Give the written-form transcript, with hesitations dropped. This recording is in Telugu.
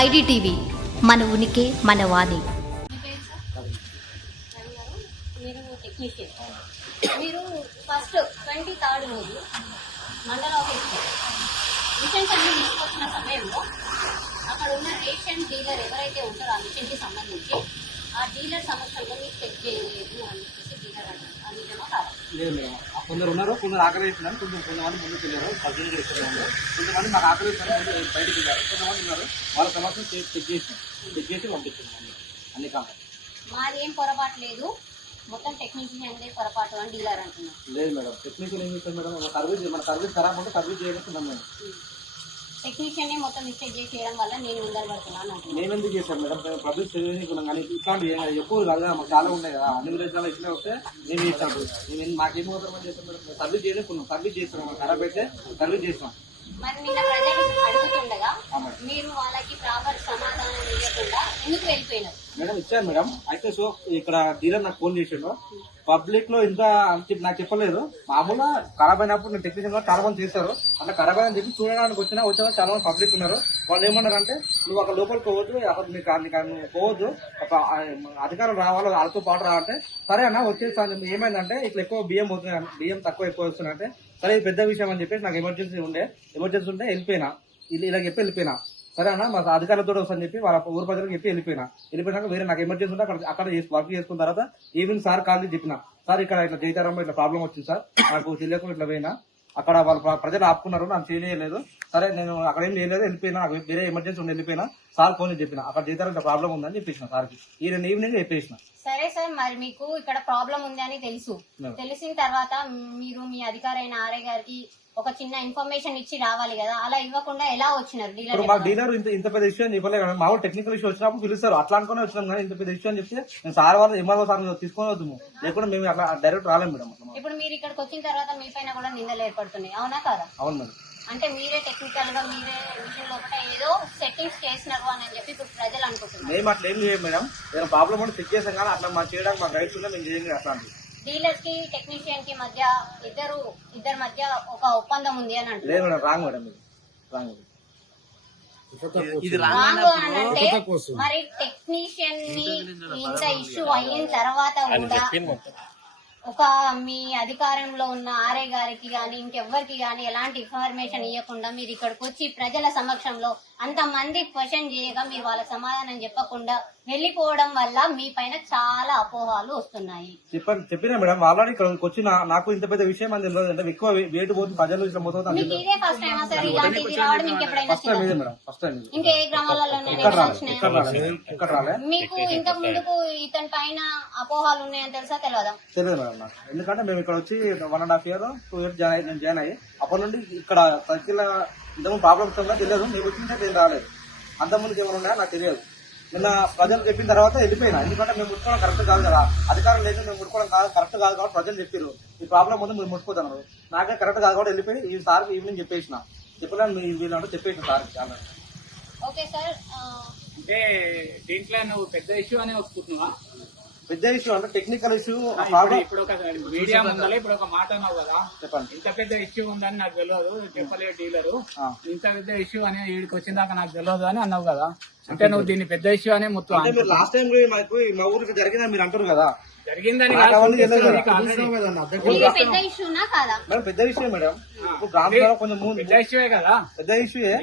ఐడిటీవీ మన ఉనికి మన వాణి. మీరు టెక్నీషియన్, మీరు ఫస్ట్ 23rd రోజు మండల ఆఫీస్లో మిషన్స్ అన్ని తీసుకొచ్చిన సమయంలో అక్కడ ఉన్న రేషన్ డీలర్ ఎవరైతే ఉంటారో ఆ మిషన్కి సంబంధించి ఆ డీలర్ సమక్షంలో మీకు చెక్ చేయలేదు అని చెప్పేసి డీలర్ అంటారు. అది నిజమా కాదా? లేదు మేడం, కొందరు ఉన్నారు, కొందరు ఆకలి వేస్తున్నారు, కొంతమంది ముందుకు వెళ్ళారు, సర్జరీ చేస్తున్నారు, కొంతమంది మాకు ఆకలి వేస్తున్నారు, బయటకు వెళ్ళారు, కొంతమంది ఉన్నారు, వాళ్ళ సమస్యను చెక్ చేసి పంపిస్తున్నాం అన్ని కావాలి. మాది ఏం పొరపాటు లేదు, మొత్తం టెక్నీషియన్ పొరపాటు అని డీలర్ అంటున్నారు. లేదు మేడం, టెక్నీషియన్ ఏం చేస్తాం మేడం, మన సర్వీస్ ఖరాబ్ ఉంటే సర్వీస్ చేయగలుగుతున్నాం మేము. టెక్నీషియన్ మొత్తం మిస్టేక్ చేసి చేయడం వల్ల నేను ముందర పడుతున్నాను అంటున్నాను. మేము ఎందుకు చేస్తాం మేడం, పబ్లిక్ సర్వీస్ కానీ ఇట్లాంటి ఎక్కువ కదా, మాకు చాలా ఉన్నాయి కదా, అన్ని విలేజ్లలో ఇట్లా వస్తే నేను చేస్తాను. నేను మాకేం అవసరం చేస్తాం మేడం, సర్వీస్ చేయలేకున్నాం, సర్వీస్ చేస్తాం, ఖరాబ్ అయితే సర్వీస్ చేస్తాం. మరి నిన్న ప్రజలు అడుగుతుండగా మీరు వాళ్ళకి ప్రాపర్ సమాధానం ఇవ్వకుండా ఎందుకు వెళ్ళిపోయినారు? మేడం ఇచ్చాను మేడం, అయితే సో ఇక్కడ డీలర్ నాకు ఫోన్ చేసిండు, పబ్లిక్ లో ఇంత నాకు చెప్పలేదు, మామూలుగా ఖరాబ్ అయినప్పుడు నేను టెక్నీషియన్ కూడా చాలా మంది చేస్తారు, అట్లా ఖరాబ్ అయిన చెప్పి చూడడానికి వచ్చిన చాలా మంది పబ్లిక్ ఉన్నారు. వాళ్ళు ఏమన్నారు అంటే, నువ్వు అక్కడ లోపలికి పోవద్దు, అక్కడ నీకు పోవద్దు, ఒక అధికారులు రావాలి, వాళ్ళతో పాటు రావాలంటే సరే అన్న వచ్చేసి ఏమైందంటే ఇట్లా ఎక్కువ బియ్యం పోతున్నాయి, బియ్యం తక్కువ ఎక్కువ వస్తున్నాయంటే సరే ఇది పెద్ద విషయం అని చెప్పేసి నాకు ఎమర్జెన్సీ ఉంటే వెళ్ళిపోయినా, ఇలా చెప్పి వెళ్ళిపోయినా. సరే అన్న మా అధికారులతో వస్తాను చెప్పి వాళ్ళ ఊరు ప్రజలకు చెప్పి వెళ్ళిపోయినాక వేరే నాకు ఎమర్జెన్సీ ఉంటే అక్కడ వర్క్ చేసుకున్న తర్వాత ఈవినింగ్ సార్ కాల్ చేసి చెప్పిన, సార్ ఇక్కడ ఇట్లా జైతారంలో ఇట్లా ప్రాబ్లం వచ్చింది సార్, నాకు తెలియకుండా ఇట్లా పోయినా, అక్కడ వాళ్ళు ప్రజలు ఆపుకున్నారు, నాకు చేయలేదు, సరే నేను అక్కడ ఏం చేయలేదు, వెళ్ళిపోయినా, నాకు వేరే ఎమర్జెన్సీ ఉండి వెళ్ళిపోయినా, సార్ ఫోన్ చేసి చెప్పిన అక్కడ జైతారం ఇట్లా ప్రాబ్లం ఉందని చెప్పేసిన సార్కి, ఈవినింగ్ చెప్పేసిన. సరే సార్, మరి మీకు ఇక్కడ ప్రాబ్లం ఉంది అని తెలిసిన తర్వాత మీరు మీ అధికారి అయిన ఆర్ఐ గారికి ఒక చిన్న ఇన్ఫర్మేషన్ ఇచ్చి రావాలి కదా, అలా ఇవ్వకుండా ఎలా వచ్చినారు డీలర్? మా డీలర్ ఇంత పెద్ద ఇష్యూ అని చెప్పలేదు కదా, మా వాళ్ళు టెక్నికల్ ఇష్యూ వచ్చినప్పుడు పిలుస్తారు, అట్లా అనుకుని వచ్చినాం కానీ ఇంత పెద్ద ఇష్యూ అని చెప్తే నేను సార్ వాళ్ళు ఎంఆర్ఓ సార్ తీసుకొని వద్దాము, లేకుండా మేము అట్లా డైరెక్ట్ రాలేము మేడం. ఇప్పుడు మీరు ఇక్కడికి వచ్చిన తర్వాత మీ పైన కూడా నిందలు ఏర్పడుతున్నాయి, అవునా కాదా? అవును మేడం. అంటే మీరే టెక్నికల్ గా మీరే మిషన్ లోపల ఏదో సెట్టింగ్స్ చేసినారు అని చెప్పి ఇప్పుడు ప్రజలు అనుకుంటున్నారు. మేము అట్లా ఏం చేయం మేడం, ఏదైనా ప్రాబ్లం ఉంటే చెక్ చేసాం కానీ అట్లా మాకు చేయడానికి మాకు రైట్స్ ఉంటే మేము చేయం అట్లాంటి. డీలర్స్ కి టెక్నీషియన్ కి మధ్య ఇద్దరి మధ్య ఒక ఒప్పందం ఉంది అని అంటే లేదు మేడం, రాంగ్ మేడం, రాంగ్. మరి టెక్నీషియన్ ని ఇంత ఇష్యూ అయిన తర్వాత కూడా ఒక మీ అధికారంలో ఉన్న ఆర్ఐ గారికి గాని ఇంకెవ్వరికి గాని ఎలాంటి ఇన్ఫర్మేషన్ ఇవ్వకుండా మీరు ఇక్కడికి వచ్చి ప్రజల సమక్షంలో అంతమంది క్వశ్చన్ చేయగా మీరు వాళ్ళ సమాధానం చెప్పకుండా వెళ్లిపోవడం వల్ల మీ పైన చాలా అపోహాలు వస్తున్నాయి. చెప్పినా మేడం, ఆల్రెడీ ఇక్కడికి వచ్చి నాకు ఇంత పెద్ద విషయం అని తెలియదు, అంటే ఎక్కువ వేటు పోతుంది ప్రజలు ఇట్లా మొత్తం. మీకు ఇదే ఫస్ట్ టైం సార్ ఇలాంటిది రావడం? ఇంకెప్పుడైనా ఇంకా ఏ గ్రామాలలో మీకు ఇంతకు ముందుకు ఇతని పైన అపోహాలు ఉన్నాయని తెలుసా తెలియదా? తెలియదు మేడం నాకు, ఎందుకంటే మేము ఇక్కడ వచ్చి 1.5 year 2 years జాయిన్ అయ్యి అప్పటి నుండి ఇక్కడ సర్కిల్ ఇంతకుముందు ప్రాబ్లమ్స్ ఉందా తెలియదు, మేము వచ్చింటే ఏం రాలేదు, అంతకుముందుకు ఏమైనా ఉన్నాయో నాకు తెలియదు. నిన్న ప్రజలు చెప్పిన తర్వాత వెళ్ళిపోయినా, ఎందుకంటే మేము ముట్టుకోవడం కరెక్ట్ కాదు కదా, అధికారం లేదు, మేము ముట్టుకోవడం కరెక్ట్ కాదు కాబట్టి ప్రజలు చెప్పారు ఈ ప్రాబ్లం ఉంది మీరు ముట్టుకోదన్నారు, నాకే కరెక్ట్ కాదు కాబట్టి వెళ్ళిపోయి ఈ సార్ ఈవినింగ్ చెప్పేసిన, చెప్పలేదు వీళ్ళంటే చెప్పేసిన సార్. ఓకే సార్, అంటే దీంట్లో నువ్వు పెద్ద ఇష్యూ అనే వస్తున్నావా? పెద్ద ఇష్యూ అంటే టెక్నికల్ ఇష్యూ. ఇప్పుడు ఒక మీడియా ముందర ఇప్పుడు ఒక మాట అన్నావు కదా, చెప్పండి, ఇంత పెద్ద ఇష్యూ ఉందని నాకు తెలియదు, చెప్పలేదు డీలరు, ఇంత పెద్ద ఇష్యూ అని వీడికి వచ్చిన దాకా నాకు తెలియదు అని అన్నావు కదా, అంటే నువ్వు దీన్ని పెద్ద ఇష్యూ అనే మొత్తం లాస్ట్ టైం మా ఊరికి జరిగిందని మీరు అంటారు కదా, జరిగిందని పెద్ద ఇష్యూనా కాదా? మేడం పెద్ద ఇష్యూ మేడం, ఇప్పుడు గ్రామంలో కొంచెం పెద్ద ఇష్యూయే కదా, పెద్ద ఇష్యూయే.